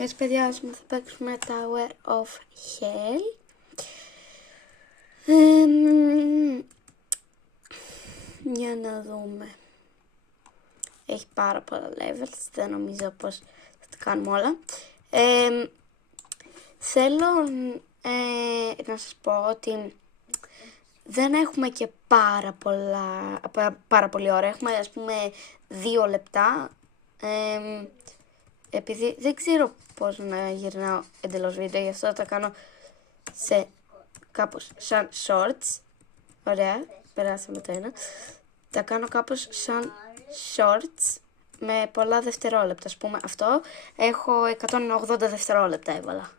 Yes, παιδιά, θα παίξουμε Tower of Hell. Για να δούμε. Έχει πάρα πολλά levels, δεν νομίζω πως θα τα κάνουμε όλα. Θέλω να σας πω ότι δεν έχουμε και πάρα πολύ ώρα. Έχουμε ας πούμε 2 λεπτά. Επειδή δεν ξέρω πώς να γυρνάω εντελώς βίντεο, γι' αυτό θα τα κάνω σε κάπως σαν shorts. Ωραία, περάσαμε το ένα. Τα κάνω κάπως σαν shorts με πολλά δευτερόλεπτα. Ας πούμε αυτό έχω 180 δευτερόλεπτα έβαλα.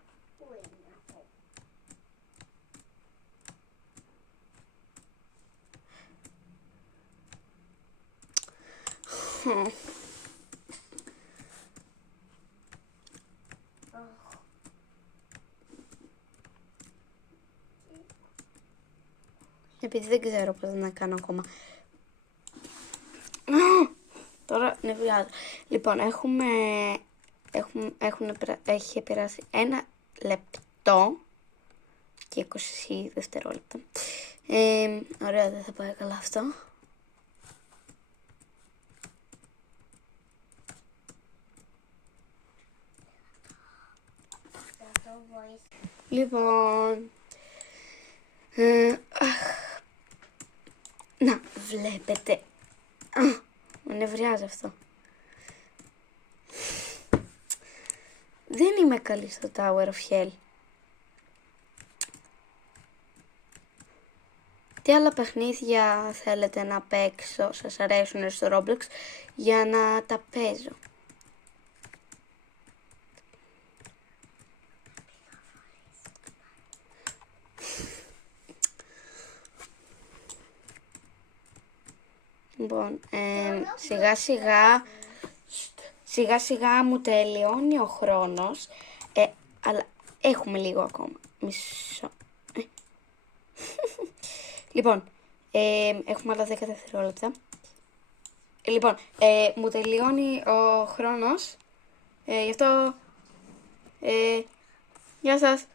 Επειδή δεν ξέρω πώς να κάνω ακόμα. Τώρα νευριάζω. Λοιπόν, έχει περάσει 1 λεπτό και 20 δευτερόλεπτα. Ωραία, δεν θα πάει καλά αυτό. Λοιπόν, να βλέπετε, με νευριάζει αυτό. Δεν είμαι καλή στο Tower of Hell. Τι άλλα παιχνίδια θέλετε να παίξω, σας αρέσουν στο Roblox, για να τα παίζω. Λοιπόν, σιγά σιγά μου τελειώνει ο χρόνος, αλλά έχουμε λίγο ακόμα, μισό. Λοιπόν, έχουμε άλλα 10 δευτερόλεπτα. Λοιπόν, μου τελειώνει ο χρόνος, γι' αυτό, γεια σας.